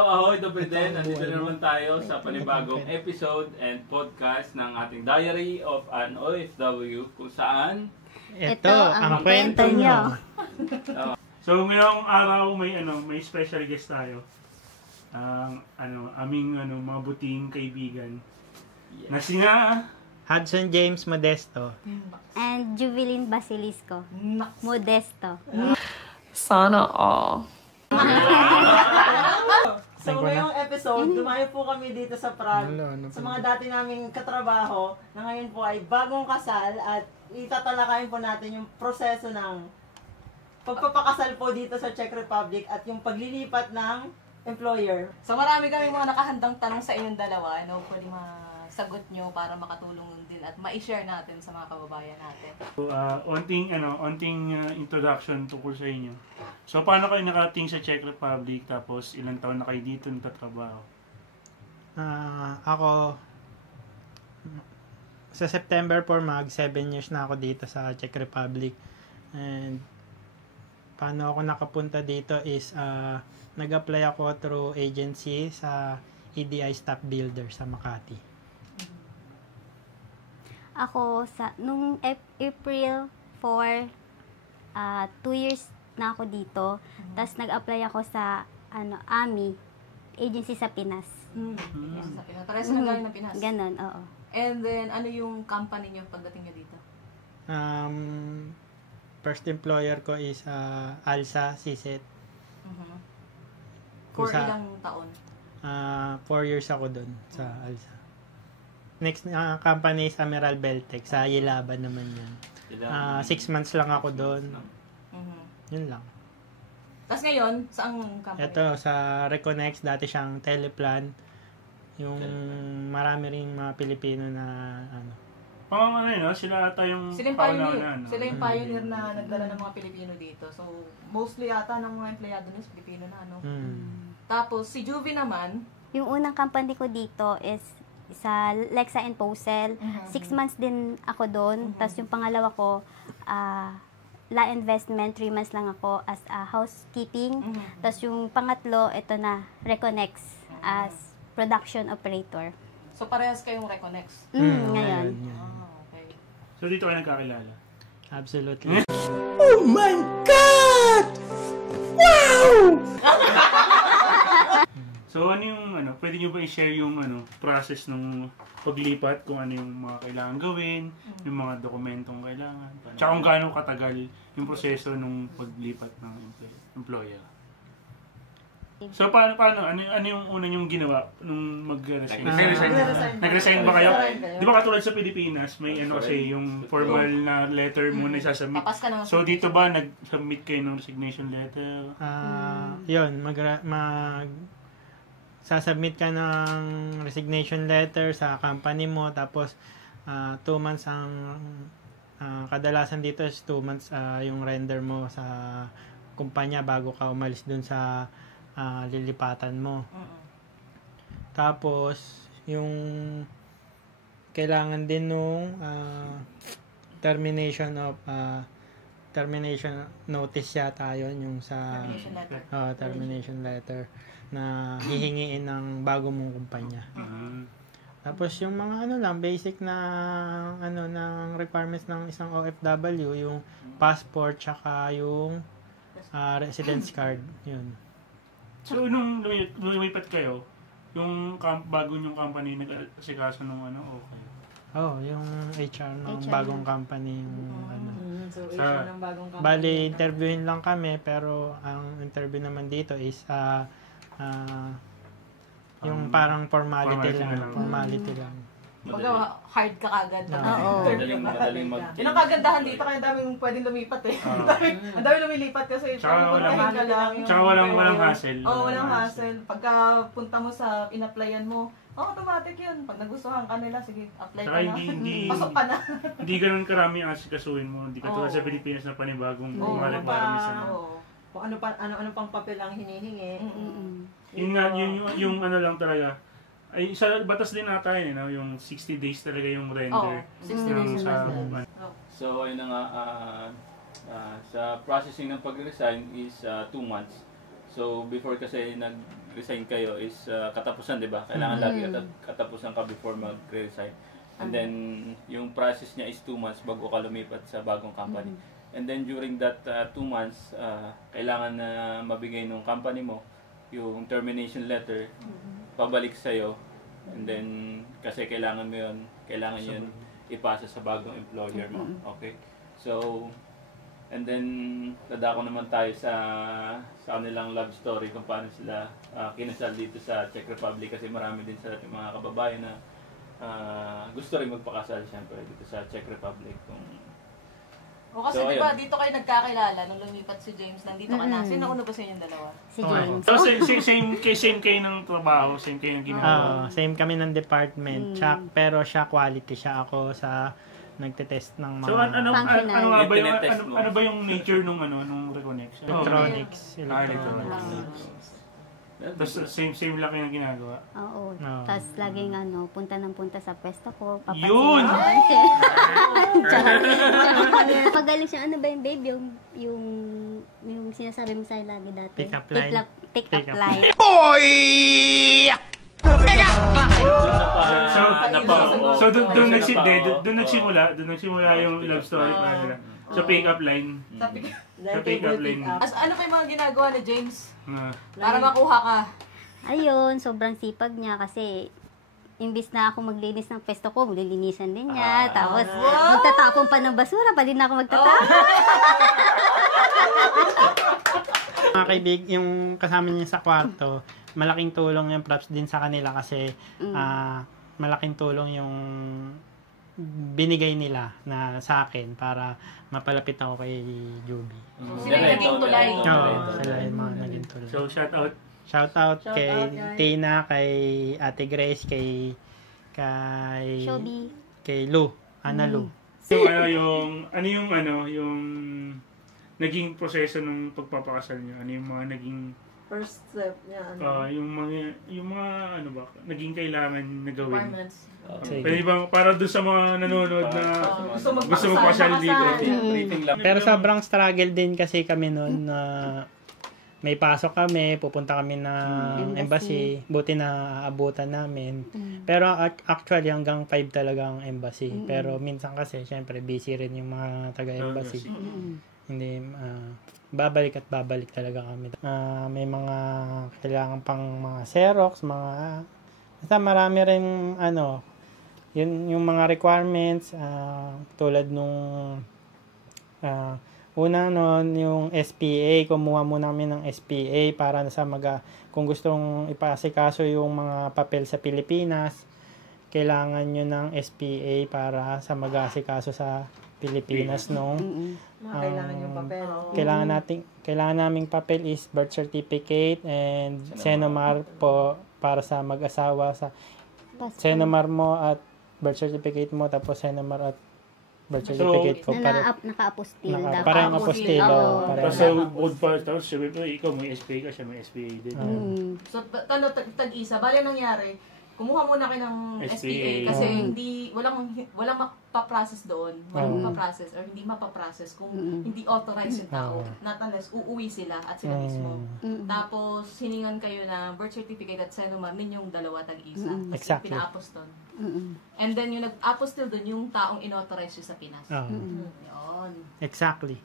Ahoy, Dobre din. Nandito na naman tayo sa panibagong episode and podcast ng ating Diary of an OFW kung saan Ito ang kwento nyo. So ngayong araw may special guest tayo. Aming mga buting kaibigan. Na sina Hudson James Modesto. And Juvelin Basilisco. Modesto. Sana all. So ngayong episode, dumayo po kami dito sa Prague sa mga dati naming katrabaho na ngayon po ay bagong kasal at itatalakayin po natin yung proseso ng pagpapakasal po dito sa Czech Republic at yung paglilipat ng employer. So marami kami mga nakahandang tanong sa inyong dalawa. Hopefully masagot nyo para makatulong din at ma-share natin sa mga kababayan natin. So, onting introduction tungkol sa inyo. So, paano kayo nakarating sa Czech Republic tapos ilang taon na kayo dito nagtatrabaho? Ako, sa September 4 7 years na ako dito sa Czech Republic. And paano ako nakapunta dito is nag-apply ako through agency sa EDI Staff Builder sa Makati. Ako, nung April 4, 2 years na ako dito. Tapos nag-apply ako sa AMI, agency sa Pinas. Sa Pinas. Parehas na galing ng Pinas. Ganon, oo. And then, ano yung company nyo pagdating nyo dito? First employer ko is ALSA, CSET. For ilang taon? 4 years ako doon sa ALSA. Next company is Amiral Beltec. Sa Yelaban naman yan. 6 months lang ako doon. Yun lang. Tapos ngayon, saang company? Ito, sa Reconex, dati siyang Teleplan. Yung marami ring mga Pilipino na sila ata yung Sila yung pioneer na nagdala ng mga Pilipino dito. So, mostly ata ng mga empleyado nila Pilipino na, ano? Tapos, si Juvie naman, yung unang company ko dito is sa Lexa and Posel. 6 months din ako doon. Tapos yung pangalawa ko, La Investment, 3 months lang ako as housekeeping. Tapos yung pangatlo, ito na, Reconex as production operator. so parehas kayong Reconex. Ngayon. Okay. So dito kayo nagkakilala? Absolutely. Oh my God! Wow! So ano yung pwede nyo ba i-share yung process ng paglipat, kung ano yung mga kailangan gawin, yung mga dokumentong kailangan, tsaka kung gaano katagal yung proseso ng paglipat ng employer. So paano ano yung una yung ginawa nung mag-resign? Nag-resign ba kayo? Di ba katulad sa Pilipinas, may kasi yung formal na letter muna isasubmit. So dito ba nag-submit kayo ng resignation letter? Yun, sasubmit ka ng resignation letter sa company mo, tapos 2 months ang kadalasan dito is 2 months yung render mo sa kumpanya bago ka umalis dun sa lilipatan mo. Tapos yung kailangan din nung termination notice yata yun, yung sa termination letter na hihingiin ng bago mong kumpanya. Tapos yung mga basic na ng requirements ng isang OFW, yung passport tsaka yung residence card, yun. So nung lumipat kayo, yung bago yung company nag-asikaso nung okay. Yung HR ng bagong company, So HR ng bagong company. Bali, interviewin lang kami, pero ang interview naman dito is yung parang formality lang. Baga, hard ka kagad. madaling mag- Yun ang kagandahan dito, kaya daming pwedeng lumipat eh. Ang dami lumilipat kasi Tsaka pupuntahin ka lang. walang hassle. Walang hassle. Pagka punta mo sa in-applyan mo, automatic yun. Pag nagustuhan ka nila, sige, apply Tsaka ka na. Pasok ka na. Hindi ganun karami ang asikasuhin mo. Hindi katulad sa Pilipinas na panibagong mga requirements na. Kung ano pang papel ang hinihingi. Yun yung lang talaga. Ay, sa batas din nata yun, yung 60 days talaga yung render. 60 days sa So ayun na nga, sa processing ng pag-resign is 2 months. So, before kasi nag-resign kayo is katapusan, di ba? Kailangan lagi katapusan ka before mag-resign. And then, yung process niya is 2 months bago ka lumipat sa bagong company. And then, during that 2 months, kailangan na mabigay ng company mo yung termination letter, pabalik sa'yo. And then, kasi kailangan mo yun, kailangan yun ipasa sa bagong employer mo. Okay? So, and then, dadako naman tayo sa kanilang love story kung paano sila kinasal dito sa Czech Republic kasi marami din sa ating mga kababayan na gusto rin magpakasal siyempre dito sa Czech Republic. O kasi So, diba, ayun. dito kayo nagkakilala nung lumipat si James, nandito ka na. Sino una ba sa inyong dalawa? Si James. So, same kayo ng trabaho, same kayo ng ginagawa. Same kami ng department. Pero siya quality, siya ako sa nagte-test ng mga So, ano Functional. nga ba yung, Tinetest mo. ano ba yung nature nung Reconnect? electronics. Electronics. Tapos same lang yung ginagawa. Oo. Oo. Tapos laging punta ng punta sa pwesto ko. Papansin Yun! Magaling siya. Ano ba yung babe? Yung sinasabi mo sa'yo lagi dati. Pick up line. Pick up line. So doon nagsimula yung love story para nila. So pick up line. Then Pick they up will line. pick up. Ano pa yung mga ginagawa ni James Ah. para makuha ka? Ayun, sobrang sipag niya kasi imbis na ako maglinis ng pwesto ko, maglilinisan din niya. Tapos magtatapon pa ng basura, pwede na ako magtatapon. Mga kaibig, yung kasama niya sa kwarto, malaking tulong yung props din sa kanila kasi malaking tulong yung binigay nila na sa akin para mapalapit ako kay Juby. Sila yung naging tulay. Oo, sila yung mga naging tulong. So shout out. Shout out Shout kay out, guys. Tina, kay Ate Grace, kay Shobi. kay Lu, Ana Lu. So yung naging proseso ng pagpapakasal niyo? Ano yung mga naging First step niya. yung mga ano ba naging kailangan na gawin? Requirements. Pwede ba para doon sa mga nanonood na gusto magpakasal dito? Briefing lang. Pero sobrang struggle din kasi kami noon na may pasok kami, pupunta kami ng embassy, buti na aabutan namin. Pero actually hanggang 5 talaga ang embassy. Pero minsan kasi syempre busy rin yung mga taga-embassy. Hindi babalik at babalik talaga kami. May mga kailangan pang mga Xerox, basta marami rin yung mga requirements tulad nung una noon yung SPA, kumuha muna kami ng SPA para sa kung gustong ipaasikaso yung mga papel sa Pilipinas, kailangan nyo ng SPA para sa mag-aasikaso sa Pilipinas Kailangan yung papel. Kailangan naming papel is birth certificate and Senomar po para sa mag-asawa sa Senomar mo at birth certificate mo tapos Senomar at birth certificate ko Naka-apostil. Parang apostilo. So both parts, tapos syempre ikaw may SPA ka, siya may SPA din. So, tag-isa. Bale nangyari, kumuha muna kayo ng SPA kasi walang mapaprocess doon. Walang mapaprocess or hindi mapaprocess kung hindi authorized yung tao. Not unless uuwi sila at sila mismo. Tapos, hiningan kayo ng birth certificate at Senomar ninyong dalawa tag-isa. Exactly. Pina-apostol. And then, yung nag-apostol doon, yung taong inauthorize yun sa Pinas. Yun. Exactly.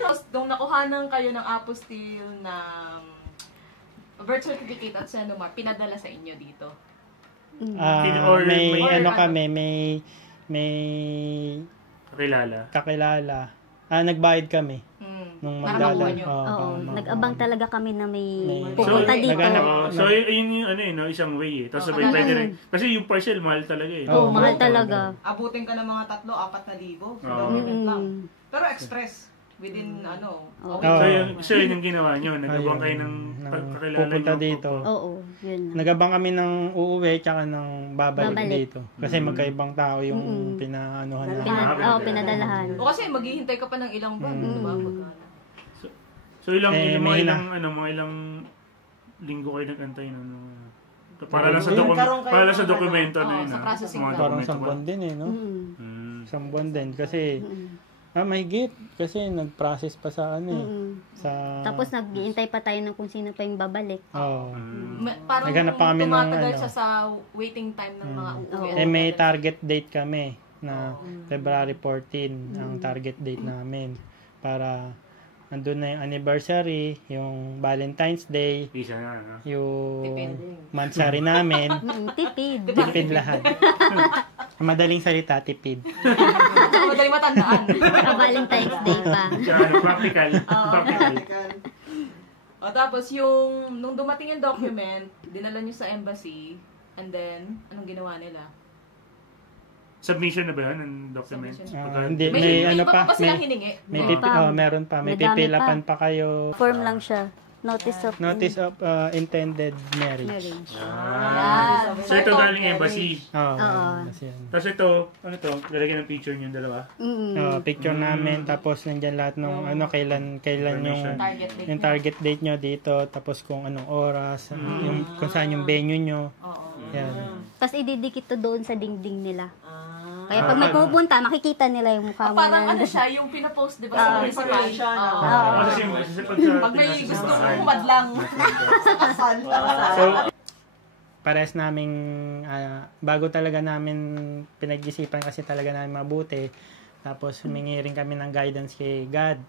Tapos, nung nakuhanan kayo ng apostille na birth certificate at Senomar, pinadala sa inyo dito. May kakilala. Nagbayad kami. Nung Para makuha magdala. nyo. Oo, nag-abang talaga kami na may May- pupunta dito. So yun yung isang way eh. Tapos pwede rin. Kasi yung parcel mahal talaga eh. Oo, mahal talaga. Abutin ka ng mga 3,000-4,000 sa Oo. government lang. Pero express. Within a Oo. week. So yun yung ginawa nyo. Nag-abang kayo ng kakilala pupunta nyo. dito. Oo, yun. Nagabang kami ng uuwi tsaka ng babalik Babalik. dito. Kasi magkaibang tao yung pinaanuhan na. Pinadalahan. O kasi maghihintay ka pa ng ilang buwan, di ba? Magkano? So ilang may ilang linggo kayo nag-antay na para lang sa Nagkaroon kayo para lang sa ng dokumento ano, na yun. sa processing Mga lang. Parang dokumento isang ba? buwan din eh, no? Isang buwan din. Kasi Mahigit. Kasi nag-process pa sa sa... Tapos nag-iintay pa tayo ng kung sino pa yung babalik. Oo. Parang Naghanap pa kami ng tumatagal siya sa waiting time ng mga uuwi. may target date kami na February 14 ang target date namin. Para nandun na yung anniversary, yung Valentine's Day, Isa na, no? yung mansari namin. Tipid. Tipid lahat. Madaling salita, tipid. Madaling matandaan. Para Valentine's Day pa. Practical. Practical. O tapos nung dumating yung document, dinala niyo sa embassy, and then, anong ginawa nila? Submission na ba yun ng document? Hindi, may ano pa. May silang hiningi. Meron pa. May pipilapan pa kayo. Form lang siya. Notice of intended marriage. So ito galing embassy. Oo. Tapos ito, ano to? Lalagyan ng picture niyo dalawa? Picture namin, tapos nandyan lahat ng kailan yung target date nyo dito, tapos kung anong oras, kung saan yung venue nyo. Yan. Tapos ididikit to doon sa dingding nila. Kaya pag may pupunta, makikita nila yung mukha mo. Parang ano siya, yung pinapost, di ba, sa inspiration. Pag may gusto kong humadlang sa kasal. So, pares naming, bago talaga namin pinag-isipan kasi talaga namin mabuti. Tapos, humingi rin kami ng guidance kay God.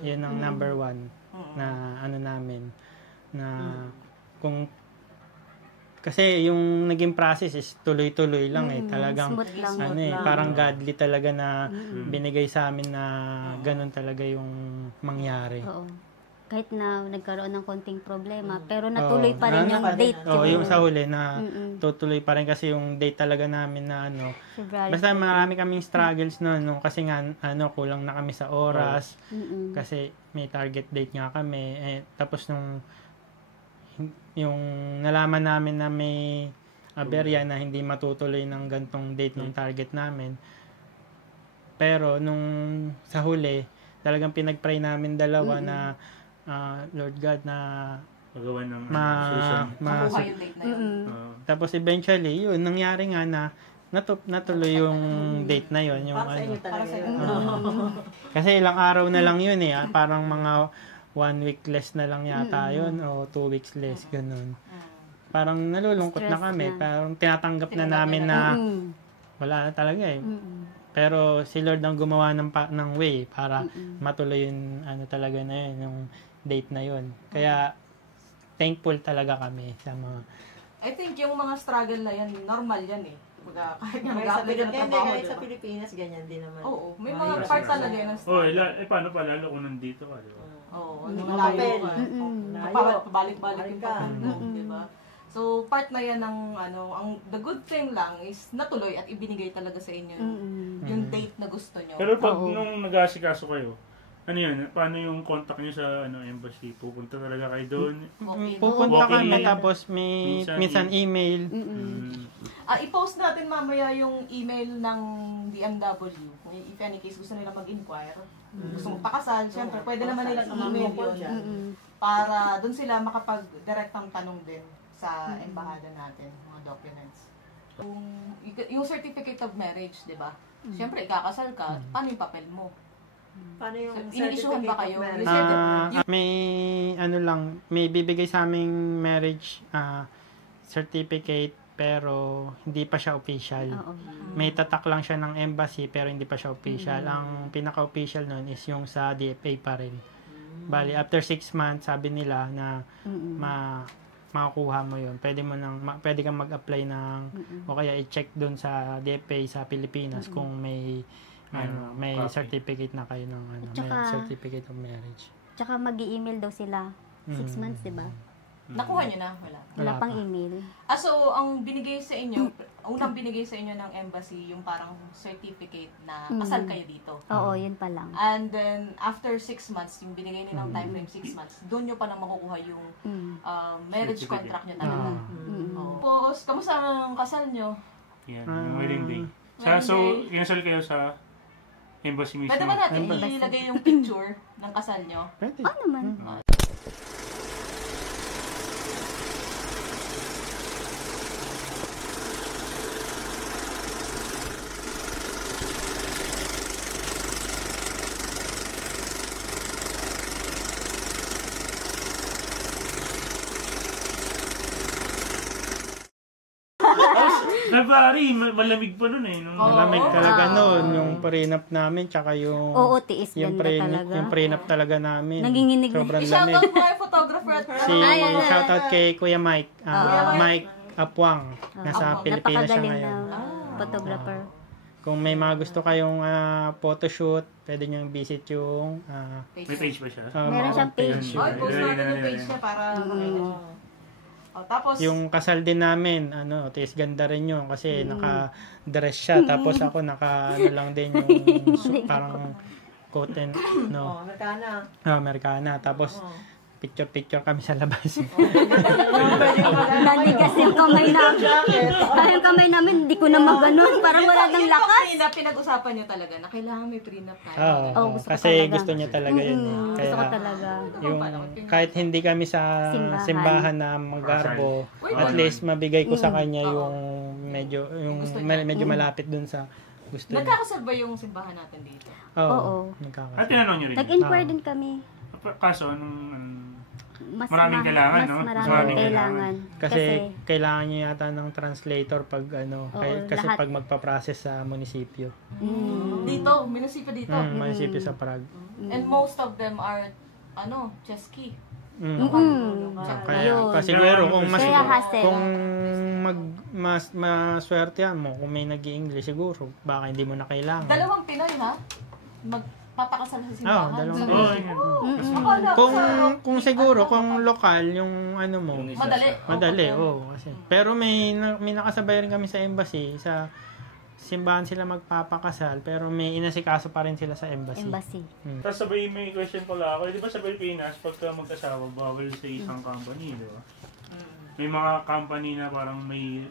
Yun ang number one na ano namin. Na kung kasi yung naging process is tuloy-tuloy lang talagang parang godly talaga na binigay sa amin na ganun talaga yung mangyari. Oo. Kahit na nagkaroon ng konting problema, pero natuloy pa rin yung date. Yung sa huli na tutuloy pa rin kasi yung date talaga namin na basta marami kaming struggles noon kasi nga kulang na kami sa oras kasi may target date nga kami tapos yung nalaman namin na may aberya na hindi matutuloy ng gantong date ng target namin. Pero nung sa huli, talagang pinag-pray namin dalawa na Lord God na magawa ng makuha yung date na yun. Tapos eventually, yun, nangyari nga na natuloy yung date na yun. Yung, para sa inyo talaga yun. Kasi ilang araw na lang yun parang mga 1 week less na lang yata yun o 2 weeks less, ganun. Parang nalulungkot na kami. Parang tinatanggap na namin na wala na talaga Pero si Lord ang gumawa ng way para matuloy yung talaga na yun, yung date na yun. Kaya thankful talaga kami sa mga... I think yung mga struggle na yan, normal yan kahit nga mag-apply ka ng Hindi, trabaho, kahit sa Pilipinas, ganyan din naman. Oo, may mga part talaga yan ng struggle. Paano pa lalo kung nandito ka, di ba? Oo, malayo ka. Pabalik-balik ka. Diba? So, part na yan ng, the good thing lang is natuloy at ibinigay talaga sa inyo yung date na gusto nyo. Pero pag nung nag-aasikaso kayo, ano yun? Paano yung contact nyo sa embassy? Pupunta talaga kayo doon? Pupunta kami tapos minsan email. I-post natin mamaya yung email ng DMW. If any case gusto nila mag-inquire, gusto magpakasal, syempre pwede naman nila email yun. Para doon sila makapag-direktang tanong din sa embahada natin, mga documents. Yung certificate of marriage, di ba? Syempre, ikakasal ka, paano yung papel mo? Paano yung ini-issuehan ba kayo? May bibigay sa aming marriage certificate pero hindi pa siya official. May tatak lang siya ng embassy pero hindi pa siya official. Ang pinaka-official nun is yung sa DFA pa rin. Bali, after 6 months, sabi nila na makakuha mo yun. Pwede kang mag-apply ng o kaya i-check dun sa DFA sa Pilipinas kung may certificate na kayo ng may certificate of marriage. Tsaka mag-i-email daw sila. 6 months, di ba? Nakuha nyo na? Wala pang email. So, ang binigay sa inyo, unang binigay sa inyo ng embassy, yung parang certificate na kasal kayo dito. Oo, yun pa lang. And then, after 6 months, yung binigay nilang time frame 6 months, doon nyo pa nang makukuha yung marriage contract nyo talaga. Tapos, kamusta ang kasal nyo? Yan, yung wedding day. So, kinasal kayo sa embassy mismo? Pwede ba natin ilagay yung picture ng kasal nyo? Pwede. Naman. February, malamig pa nun eh. Malamig talaga nun. Yung prenup namin, tsaka yung... Oo, tiis ganda talaga. Yung prenup talaga namin. Nanginginig. Sobrang lamig. I-shoutout mo yung photographer at Shoutout kay Kuya Mike. Mike Apwang. Nasa Pilipinas siya ngayon. Photographer. Kung may mga gusto kayong photoshoot, pwede nyo visit yung... may page ba siya? Meron siyang page. Ay, post natin yung page niya para... tapos... Yung kasal din namin, tis ganda rin yun kasi naka-dress siya. Tapos ako lang din yung parang coat and... Americana. Americana. Tapos... picture kami sa labas. Naligas yung kamay namin. Yung kamay namin, hindi ko na maganon. Parang wala nang lakas. Yung pinag-usapan nyo talaga na kailangan may prenup tayo. Oo, kasi gusto niya talaga yun. Kaya, gusto ko talaga. Yung, kahit hindi kami sa simbahan na maggarbo, at least mabigay ko sa kanya yung medyo malapit dun sa gusto niya. Nagkakasal ba yung simbahan natin dito? Oo. Nagkakasal. At tinanong nyo rin. Nag-inquire din kami. Kaso, maraming kailangan, no? Maraming kailangan. Kasi kailangan niya yata ng translator pag kasi lahat. pag magpa-process sa munisipyo. Dito, munisipyo dito. Munisipyo sa Prague. And most of them are, Chesky. Kaya siguro kung maswertehan mo kung may nag-i-English siguro baka hindi mo na kailangan. Dalawang Pinoy ha? Magpapakasal sa simbahan. Dalawang kung siguro kung lokal yung mo madali kasi pero may nakasabay rin kami sa embassy sa simbahan sila magpapakasal pero may inasikaso pa rin sila sa embassy. Tapos sabay may question pala ako, di ba sa Pilipinas pagka mag-asawa bawal sa isang company, di ba? May mga company na parang may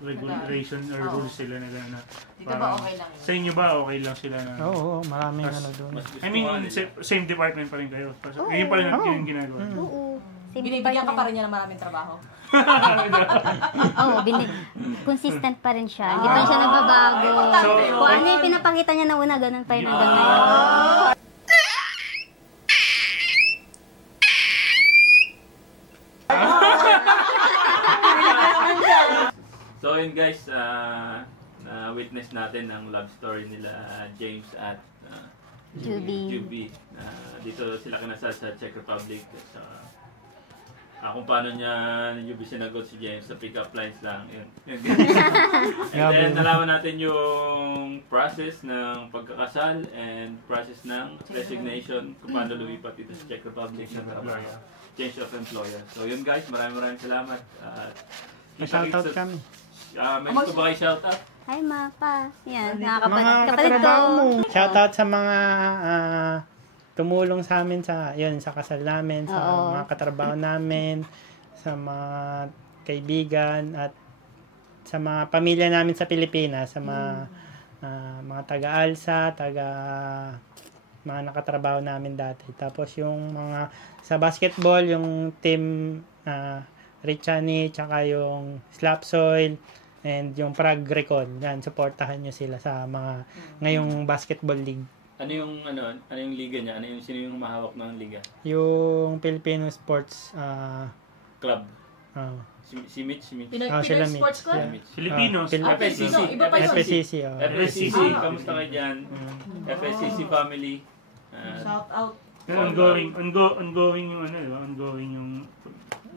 regulation or rules sila na gano'n. Dito ba okay lang? Sa inyo ba okay lang sila na? Oo, maraming doon. I mean, same department pa rin kayo. Ngayon pa rin yung ginagawa. Oo. Binibigyan ka pa rin niya ng maraming trabaho? Consistent pa rin siya. Hindi pa siya nagbabago. Kung ano yung pinapakita niya na una, ganun pa rin hanggang ngayon. So yun guys, witness natin ang love story nila James at Juby. Dito sila kinasal sa Czech Republic. Kung paano niya Juby sinagot si James sa pick-up lines lang. Yun. And then nalaman natin yung process ng pagkakasal and process ng resignation kung paano lumipat dito sa Czech Republic ng trabaho. Change of employer. So yun guys, maraming salamat. Shoutout kami. May gusto ba kayo shoutout? Hi, Mapa. Yan, mga kapatid ko. Shoutout sa mga tumulong sa amin sa kasal namin, sa mga katrabaho namin, sa mga kaibigan, at sa mga pamilya namin sa Pilipinas, sa mga taga-ALSA, mga nakatrabaho namin dati. Tapos yung mga sa basketball, yung team Richani, tsaka yung Slapsoil, and yung Prague Recon. Yan, supportahan nyo sila sa mga ngayong basketball league. Ano yung liga niya? Sino yung mahawak ng liga? Yung Filipino Sports Club. Si Mitch. Pinoy Sports Club? Filipinos. FSCC. Iba pa yung FSCC. FSCC. Kamusta kayo dyan? FSCC family. Shout out. Ongoing yung ongoing yung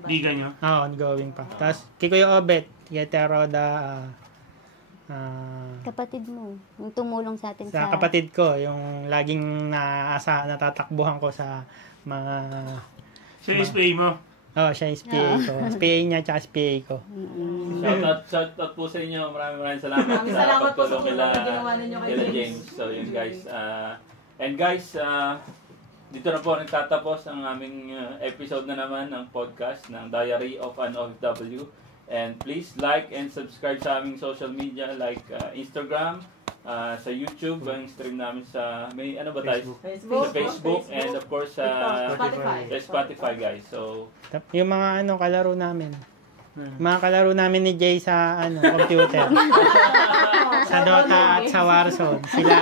liga nyo. Ongoing pa. Tapos, kay Kuya Obet, kay Teroda, kapatid mo, yung tumulong sa atin sa kapatid ko, yung laging natatakbuhan ko sa mga... So, yung SPA mo? Siya yung SPA ko. SPA niya, tsaka SPA ko. Shoutout po sa inyo. Maraming salamat. Maraming salamat po sa tulong na ginawa ninyo kay James. So, yun guys. And guys, dito na po nagtatapos ang aming episode na naman ng podcast ng Diary of an OFW. And please like and subscribe sa aming social media like Instagram, sa YouTube, ang stream namin sa Facebook, and of course sa Spotify guys. So yung mga kalaro namin. Mga kalaro namin ni Jay sa computer. Sa Dota at sa Warzone. Sila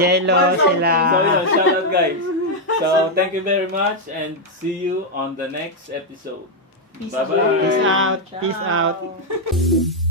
Jello, sila... So yun, shout out guys. So thank you very much and see you on the next episode. Peace Bye-bye. Peace out.